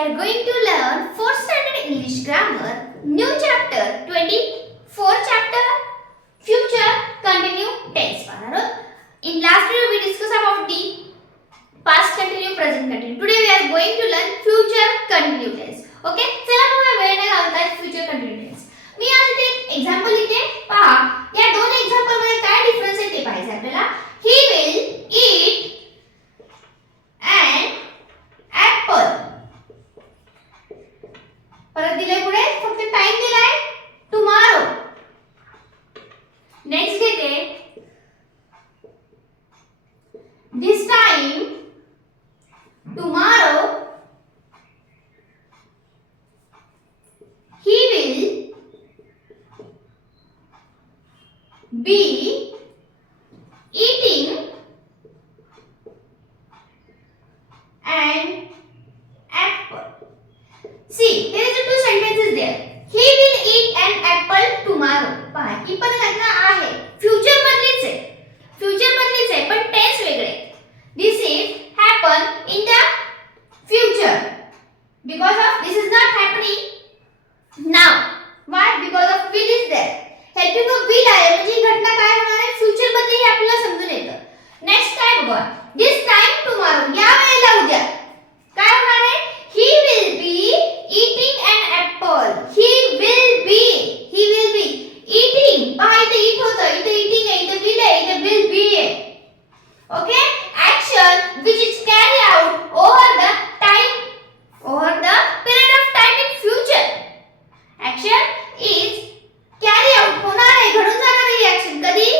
are going to learn 4th standard English grammar, new chapter 24 chapter future continue tense. In last video we discussed about the past continue, present continue. Today we are going to learn future continue tense. Okay, चला बघूया वेळ न घालवता future continue tense. मी आज इथे एक example लिहिते. पहा या दोन एक्झाम्पल मध्ये काय डिफरन्स आहे ते पाहायचं आपल्याला. He will eat an apple. परत दिले पुढे फक्त टाइम दिलाय tomorrow. नेक्स्ट घेते this time tomorrow he will be eating an apple. See, there is a two sentences there. He will eat an apple tomorrow. पहा ही पण घटना आहे, फ्युचर मधलीच आहे, पण टेन्स वेगळे. This is happen in the future because of this is not happening now. Why? Because of will is there. Helping of will आहे म्हणजे ही घटना काय होणार आहे, फ्युचर मधली हे आपल्याला समजून येतं. नेक्स्ट काय बघा, this time tomorrow या वेळेला उद्या काय होणार आहे, he will be eating an apple. He will be eating. पहा इथे eat होतं, इथे eating आहे, इथे will आहे, इथे will be आहे. Okay, action which is carried out over the period of time in future. Action is carry out होणार आहे, घडून जाणार आहे action. कधी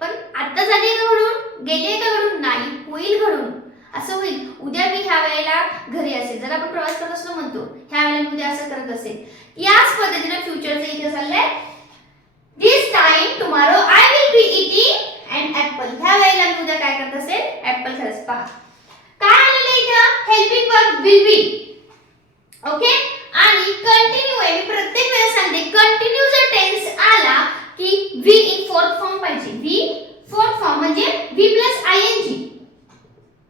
पण आता झाली का घडून, गेली का घडून, नाही होईल घडून. असं होईल, उद्या मी ह्या वेळेला घरी असेल, जर आपण प्रवास करत असलो म्हणतो ह्या वेळेला उद्या असं करत असेल, याच पद्धतीने फ्युचरचे इथे चाललंय. This time tomorrow I will be eating an apple. ह्या वेळेला मी उद्या काय करत असेल, ऍपल खात. पहा काय आलेलं इथं, helping verb will be. Okay, आणि कंटिन्यू आहे. मी प्रत्येक वेळेस सांगते कंटिन्यू जर टेन्स आला की V इन फोर्थ फॉर्म पाहिजे. V फोर्थ फॉर्म म्हणजे V प्लस ing.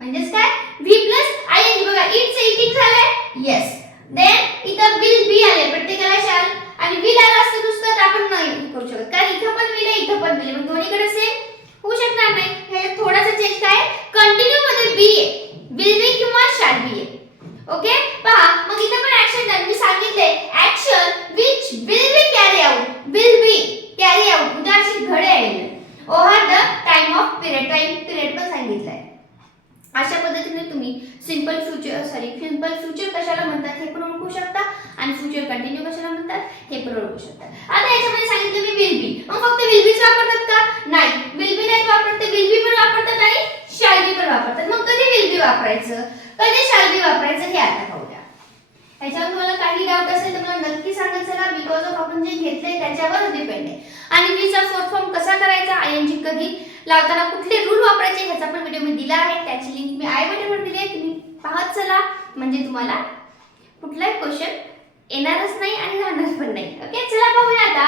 म्हणजेच काय, V प्लस ing. बघा इट्स eating झालंय, येस. देन इथं will be आले, प्रत्येकाला शाल आणि will आला असतं दुसरं तर आपण नाही करू शकत, कारण इथं पण will आहे, इथं पण will आहे, मग दोन्हीकडे सेम होऊ शकणार नाही. हे थोडासा चेंज काय, कंटिन्यू मध्ये be आहे, will be किंवा shall be आहे. ओके, पहा मग इथं पण ऍक्शन डन. मी सांगितले action which will be carry out उद्या अशी घडे आहे over the time off period पण सांगितलंय. अशा पद्धतीने तुम्ही सिंपल फ्युचर कशाला म्हणतात हे पण ओळखू शकता आणि फ्युचर कंटिन्यू कशाला म्हणतात हे पण ओळखू शकता. आता याच्यामध्ये सांगितलं मी विल बी, मग फक्त विल बीच वापरतात का, नाही, विल बी नाही वापरत, ते विल बी पण वापरतात आणि शॅल बी पण वापरतात. मग कधी विल बी वापरायचं, कधी शॅल बी वापरायचं हे आता पाहूया. याच्यावर तुम्हाला काही डाऊट असेल तर मला नक्की सांगा. चला, बिकॉज ऑफ आपण जे घेतलंय त्याच्यावर डिपेंड आहे. आणि वी चा फोर्थ फॉर्म कसा करायचा, आयएनजी कधी लावताना कुठले रूल वापरायचे ह्याचा पण व्हिडिओ मी दिला आहे, त्याची लिंक मी आय बटनवर दिली आहे, तुम्ही पाहत चला, म्हणजे तुम्हाला कुठलाही क्वेश्चन येणारच नाही आणि राहणार पण नाही. ओके, चला पाहूया आता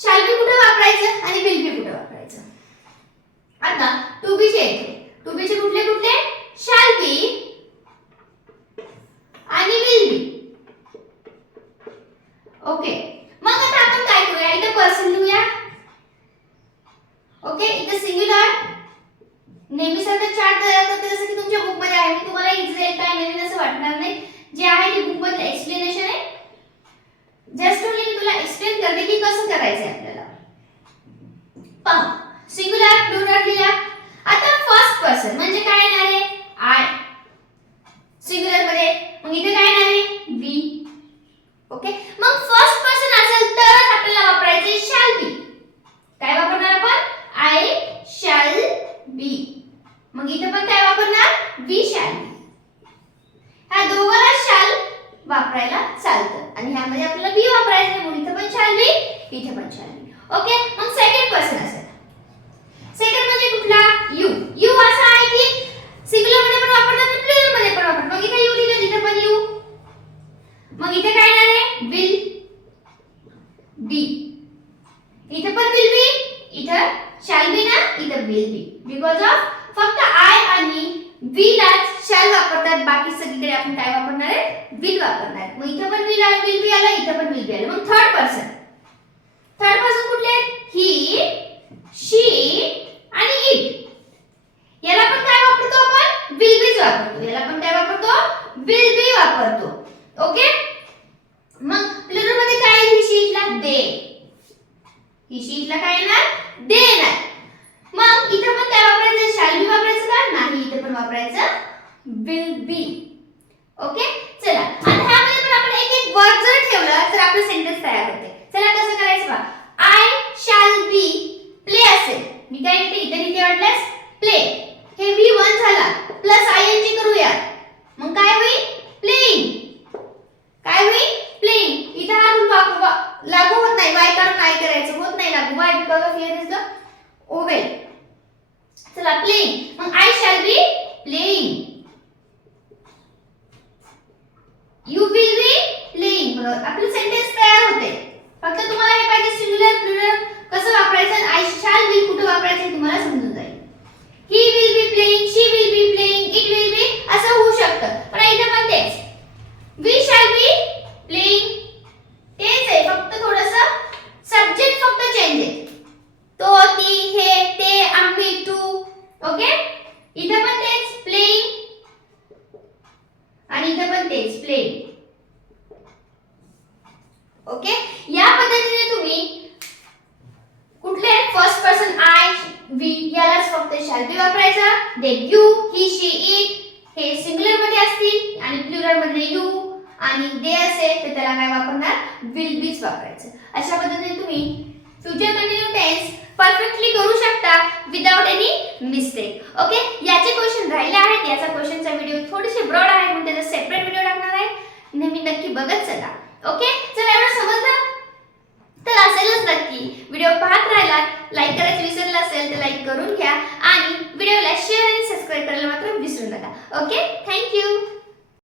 शॅल बी कुठे वापरायचं आणि विल बी कुठे वापरायचं. आता टू बी चे येते, टू बी चे कुठले शॅल बी आणि विल बी. ओके, मग आता आपण काय करूया, इथे पर्सन लिहूया. ओके, इथे सिंग्युलर नेहमी सारखं चार्ट तयार करते जसं की तुमच्या बुक मध्ये आहे. मी तुम्हाला इझी काय नवीन असं वाटणार नाही, जे आहे ते बुक मध्ये एक्सप्लेनेशन आहे. जस्ट ओनली मी तुला एक्सप्लेन करते की कसं करायचं आपल्याला. पहा सिंग्युलर प्लुरल लिहा. आता फर्स्ट पर्सन म्हणजे काय येणार आहे, आय सिंग्युलर मध्ये, मग इथे काय येणार आहे, वी. ओके, मग फर्स्ट पर्सन असेल तर आपल्याला वापरायचे शॅल बी. काय वापरणार आपण, आय शॅल बी. मग इथे पण काय वापरणार, वी शॅल बी. ह्या दोघांना शॅल वापरायला चालतं आणि ह्यामध्ये आपल्याला बी वापरायचं, मग इथे पण शॅल बी, इथे पण शॅल बी. ओके, मग सेकंड पर्सन असेल. सेकंड म्हणजे कुठला, यू असा आहे की सिंग्युलर मध्ये पण वापरतात आणि प्लुरल मध्ये पण वापरतात. मग इथे यू दिलं, इथे पण यू. मग इथे काय येणार आहे, विल बी. इथे पण विल बी, इथे शॅल बी ना, इथे विल बी. बिकॉज ऑफ फक्त आय आणि वी ला शॅल वापरतात, बाकी सगळीकडे आपण काय वापरणार आहे, विल वापरणार. मग इथे पण विल बी आला, इथे पण विल बी आला. मग थर्ड पर्सन कुठले आहेत? ही, शी आणि इट. याला पण काय वापरतो आपण? विल बीच वापरतो. याला पण काय वापरतो? विल बी वापरतो. ओके. मग प्लुरल मध्ये काय आहे? ही शीटला दे. ही शीटला काय येणार? दे येणार. मग इथे पण काय वापरायचं? शॅल बी वापरायचं का? नाही, इथे पण वापरायचं विल बी. ओके. चला आता ह्यामध्ये पण आपण एक एक वर्ड जर ठेवलं तर आपलं सेंटेन्स तयार होते. चला कसं करायचं पहा. आय शॅल बी प्ले असेल. मी काय लिहिते? इथे लिहिते वाटल्यास प्ले. हे V1 झाला प्लस ING करूया. मग काय होईल? प्लेइंग. काय होईल? प्लेइंग. इथे हा रूल लागू होत नाही. वाय काढून आय करायचं होत नाही लागू. Why because of here is the oval. चला प्लेइंग. मग I shall be playing. You will be playing. बरोबर आपलं सेंटेन्स तयार होते. फक्त तुम्हाला हे पाहिजे सिंग्युलर प्लुरल कसं वापरायचं, आय शॅल बी कुठे वापरायचं हे तुम्हाला समजून जाईल. He will be playing, she will be playing, it will be असं होऊ शकतं. पण इथे पण तेच वी शॅल बी प्लेइंग तेच आहे. फक्त थोडंसं सब्जेक्ट फक्त चेंज आहे. तो, ती, हे, ते, आम्ही, तू. ओके. इथे पण तेच प्लेइंग आणि इथे पण तेच प्लेइंग. ओके. या पद्धतीने तुम्ही कुठले फर्स्ट पर्सन आय वी यालाच फक्त शॅल बी वापरायचा. Then you, he, she, it हे सिंग्युलर मध्ये असतील आणि प्लुरल मध्ये यू आणि दे असेल तर त्याला काय वापरणार? विल बीच वापरायचं. अशा पद्धतीने तुम्ही फ्युचर कंटिन्यू टेन्स परफेक्टली करू शकता विदाउट एनी मिस्टेक. ओके. याचे क्वेश्चन राहिले आहेत. याचा क्वेश्चनचा व्हिडिओ थोडेसे ब्रॉड आहे म्हणून त्याचा सेपरेट व्हिडिओ टाकणार आहे. नेहमी नक्की बघत चला. ओके. चला एवढं समजलं तर असेलच नक्की. व्हिडिओ पाहत राहिला, लाईक करायचं विसरलं असेल तर लाईक करून घ्या आणि व्हिडिओला शेअर आणि सबस्क्राइब करायला मात्र विसरू नका. ओके. थँक्यू.